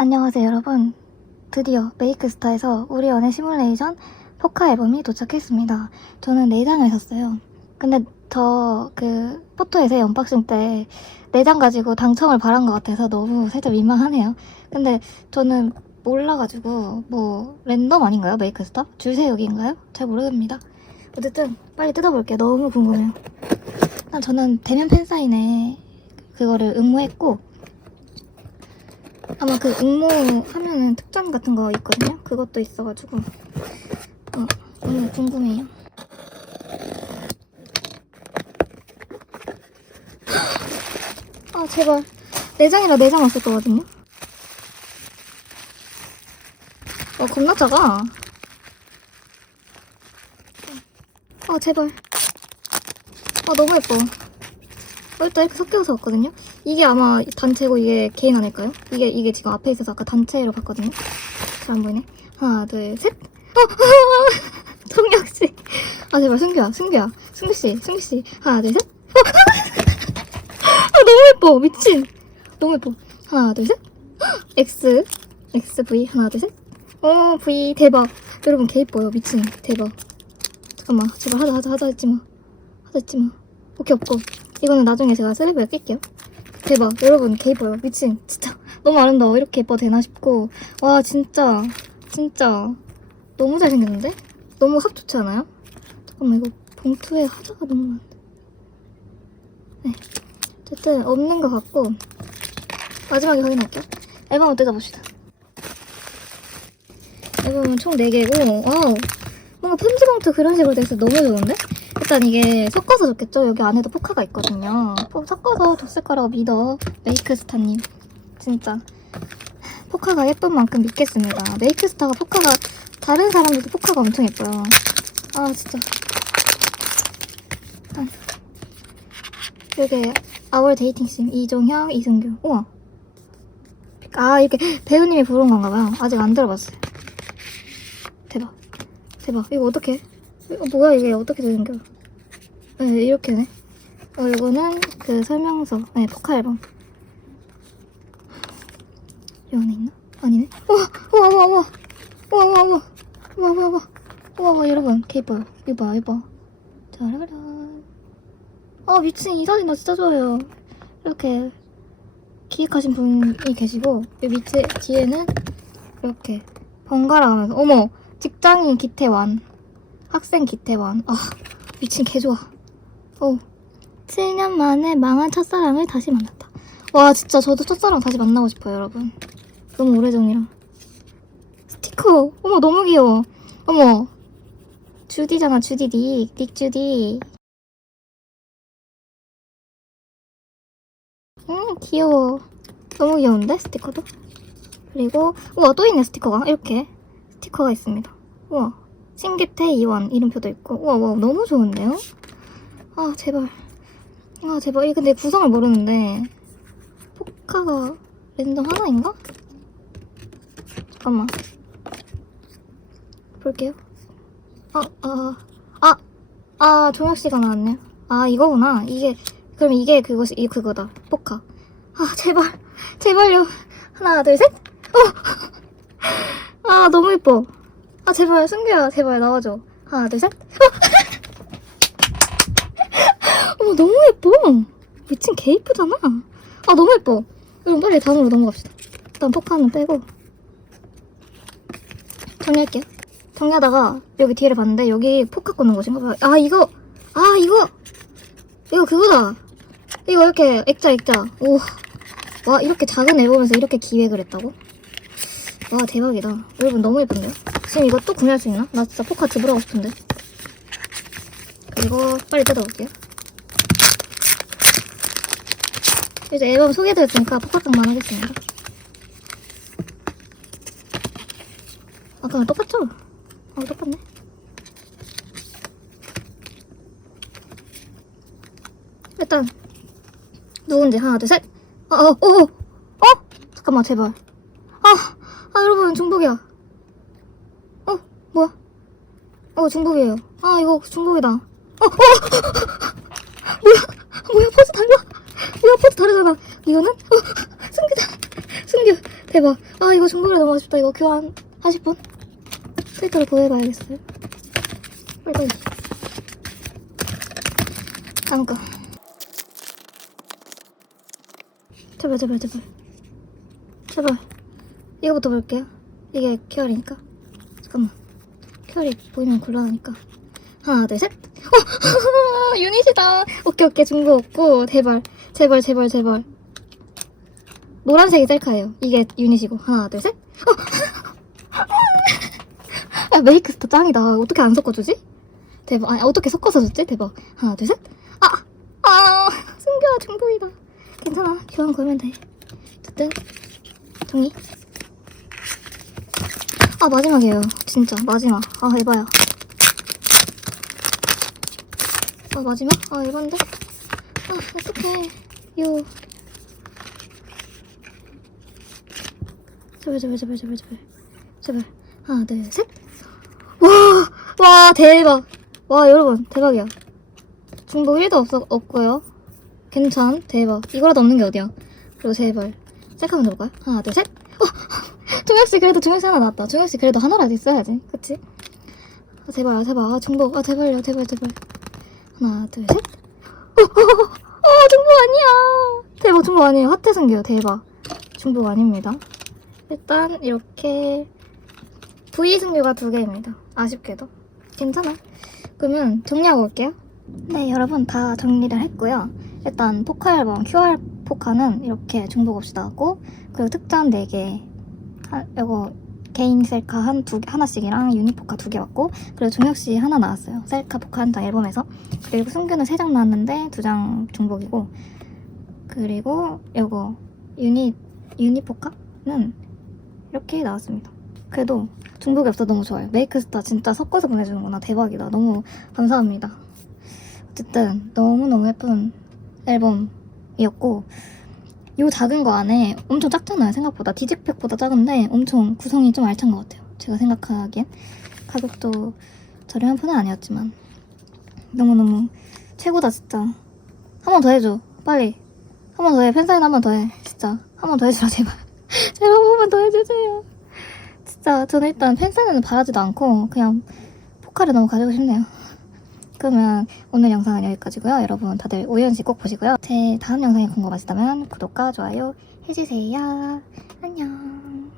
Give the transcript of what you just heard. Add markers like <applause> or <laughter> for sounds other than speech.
안녕하세요 여러분. 드디어 메이크스타에서 우리 연애 시뮬레이션 포카 앨범이 도착했습니다. 저는 4장을 샀어요. 근데 저 그 포토에세 언박싱 때 4장 가지고 당첨을 바란 것 같아서 너무 살짝 민망하네요. 근데 저는 몰라가지고 뭐 랜덤 아닌가요? 메이크스타? 줄 세우기인가요? 잘 모르겠습니다. 어쨌든 빨리 뜯어볼게요. 너무 궁금해요. 일단 저는 대면 팬사인회 그거를 응모했고 아마 그 응모 하면은 특전 같은 거 있거든요. 그것도 있어가지고 어, 너무 궁금해요. 아 제발 네 장이라 네장 왔을 거거든요. 어 겁나 작아. 아 제발. 아 너무 예뻐. 어, 일단 이렇게 섞여서 왔거든요. 이게 아마 단체고 이게 개인 아닐까요? 이게 이게 지금 앞에 있어서 아까 단체로 봤거든요. 잘 안 보이네. 하나, 둘, 셋. 어, <laughs> 성혁 씨. 아 제발 승규야, 승규야, 승규 씨, 승규 씨. 하나, 둘, 셋. 어, <laughs> 아 너무 예뻐, 미친. 너무 예뻐. 하나, 둘, 셋. X, X V 하나, 둘, 셋. 어 V 대박. 여러분 개 예뻐요, 미친 대박. 잠깐만, 제발 하자, 하자, 하자 했지 마. 하자 했지 마. 오케이 없고. 이거는 나중에 제가 셀레브에 낄게요. 대박. 여러분, 개 이뻐요. 미친. 진짜. 너무 아름다워. 이렇게 예뻐 되나 싶고. 와, 진짜. 진짜. 너무 잘생겼는데? 너무 합 좋지 않아요? 잠깐만, 이거 봉투에 하자가 너무 많은데. 네. 어쨌든, 없는 것 같고. 마지막에 확인할게요. 앨범을 뜯어봅시다. 앨범은 총 4개고, 와우. 뭔가 편지 봉투 그런 식으로 돼서 너무 좋은데? 일단 이게 섞어서 줬겠죠? 여기 안에도 포카가 있거든요. 포- 섞어서 줬을 거라고 믿어. 메이크스타님. 진짜. 포카가 예쁜 만큼 믿겠습니다. 메이크스타가 포카가, 다른 사람들도 포카가 엄청 예뻐요. 아, 진짜. 아. 여기, 아월 데이팅씬. 이종혁, 이승규. 우와. 아, 이렇게 배우님이 부른 건가 봐요. 아직 안 들어봤어요. 대박. 대박. 이거 어떡해? 이거 뭐야, 이게 어떻게 생겨? 네, 이렇게네. 어, 이거는 그 설명서. 네, 포카 앨범. 이 안에 있나? 아니네. 우와, 우와, 우와, 우와. 우와, 우와, 우와. 우와, 우와, 우와. 우와, 여러분. 개 이뻐요. 이거 봐, 이거 봐. 짜라란. 아, 미친. 이 사진 나 진짜 좋아해요. 이렇게 기획하신 분이 계시고, 이 밑에, 뒤에는 이렇게 번갈아 가면서. 어머! 직장인 기태완. 학생 기태완. 아, 미친 개 좋아. 어. 7년 만에 망한 첫사랑을 다시 만났다. 와, 진짜 저도 첫사랑 다시 만나고 싶어요, 여러분. 너무 오래전이라. 스티커. 어머, 너무 귀여워. 어머. 주디잖아, 주디 닉. 닉 주디. 음, 귀여워. 너무 귀여운데, 스티커도? 그리고, 우와, 또 있네, 스티커가. 이렇게. 스티커가 있습니다. 우와. 신기태 이완 이름표도 있고. 우와, 우와, 너무 좋은데요? 아, 제발. 아, 제발. 이 근데 구성을 모르는데. 포카가 랜덤 하나인가? 잠깐만. 볼게요. 아, 아, 아, 아, 종혁씨가 나왔네요. 아, 이거구나. 이게, 그럼 이게 그것이, 이 그거다. 포카. 아, 제발. 제발요. 하나, 둘, 셋. 어! <laughs> 아, 너무 예뻐. 아, 제발, 승규야. 제발 나와줘. 하나, 둘, 셋. 어머, 너무 예뻐. 미친 개 예쁘잖아. 아, 너무 예뻐. 그럼 빨리 다음으로 넘어갑시다. 일단 포카는 빼고. 정리할게요. 정리하다가 여기 뒤를 봤는데 여기 포카 꽂는 곳인가 봐요. 아, 이거. 아, 이거. 이거 그거다. 이거 이렇게 액자, 액자. 오. 와, 이렇게 작은 앨범에서 이렇게 기획을 했다고? 와, 대박이다. 여러분, 너무 예쁜데요? 지금 이거 또 구매할 수 있나? 나 진짜 포카 집으로 가고 싶은데. 그리고 빨리 뜯어볼게요. 이제 앨범 소개해드렸으니까 포카깡만 하겠습니다. 아까랑 똑같죠? 아, 똑같네. 일단 누군지 하나, 둘, 셋. 아, 어, 어, 어, 어? 잠깐만, 제발. 아, 아, 여러분, 중복이야. 어, 뭐야? 어, 중복이에요. 아, 이거 중복이다. 어, 어! 뭐야? 뭐야, 포즈 포즈 다르잖아. 이거는? 어, 승규다. 승규. 대박. 아, 이거 중국이라 너무 아쉽다. 이거 교환 하실 분? 트위터로 보내봐야겠어요. 빨리. 다음 거. 제발, 제발, 제발. 제발. 이거부터 볼게요. 이게 큐얼이니까. 잠깐만. 큐얼이 보이면 곤란하니까. 하나, 둘, 셋. 어! <laughs> 유닛이다. 오케이, 오케이. 중국 없고. 제발. 제발, 제발, 제발. 노란색이 셀카예요. 이게 유닛이고. 하나, 둘, 셋. 어! <laughs> 아, 메이크 스타 짱이다. 어떻게 안 섞어주지? 대박. 아니, 어떻게 섞어서 줬지? 대박. 하나, 둘, 셋. 아! 아! 승규야, 중국이다. 괜찮아. 교환 걸면 돼. 어쨌든, 종이. 아, 마지막이에요. 진짜, 마지막. 아, 에바야. 아, 마지막? 아, 에반데? 아, 어떡해. 요. 제발, 제발, 제발, 제발, 제발. 제발. 하나, 둘, 셋. 와, 와, 대박. 와, 여러분, 대박이야. 중복 1도 없어, 없고요. 괜찮, 대박. 이거라도 없는 게 어디야. 그리고 제발. 셀카 한번 해볼까요? 하나, 둘, 셋. 어! <laughs> 종혁씨, 그래도 종혁씨 하나 나왔다. 종혁씨, 그래도 하나라도 있어야지. 그치? 아, 제발, 제발. 아, 중복. 아, 제발요, 제발, 제발. 하나, 둘, 셋. 어, 어, 어, 어, 중복 아니야. 대박, 중복 아니에요. 하트 생겨요, 대박. 중복 아닙니다. 일단, 이렇게. V 승류가 두 개입니다. 아쉽게도. 괜찮아. 그러면 정리하고 올게요. 네, 여러분 다 정리를 했고요. 일단 포카 앨범 QR 포카는 이렇게 중복 없이 나왔고 그리고 특전 4개 하, 이거 개인 셀카 한두 개, 하나씩이랑 유니 포카 두 개 왔고 그리고 종혁 씨 하나 나왔어요. 셀카 포카 한 장 앨범에서 그리고 승규는 세 장 나왔는데 두 장 중복이고 그리고 이거 유니 유니 포카는 이렇게 나왔습니다. 그래도 중복이 없어 너무 좋아요. 메이크스타 진짜 섞어서 보내주는구나 대박이다. 너무 감사합니다. 어쨌든 너무 너무 예쁜 앨범이었고 요 작은 거 안에 엄청 작잖아요 생각보다. 디직팩보다 작은데 엄청 구성이 좀 알찬 것 같아요. 제가 생각하기엔. 가격도 저렴한 편은 아니었지만. 너무너무 최고다 진짜. 한 번 더 해줘 빨리. 한 번 더 해 팬사인 한 번 더 해 진짜. 한 번 더 해주라 <laughs> 제발. 제발 한 번만 더 해주세요. 진짜 저는 일단 팬사인은 바라지도 않고 그냥 포카를 너무 가지고 싶네요 그러면 오늘 영상은 여기까지고요. 여러분 다들 오연씨 꼭 보시고요. 제 다음 영상이 궁금하시다면 구독과 좋아요 해주세요. 안녕.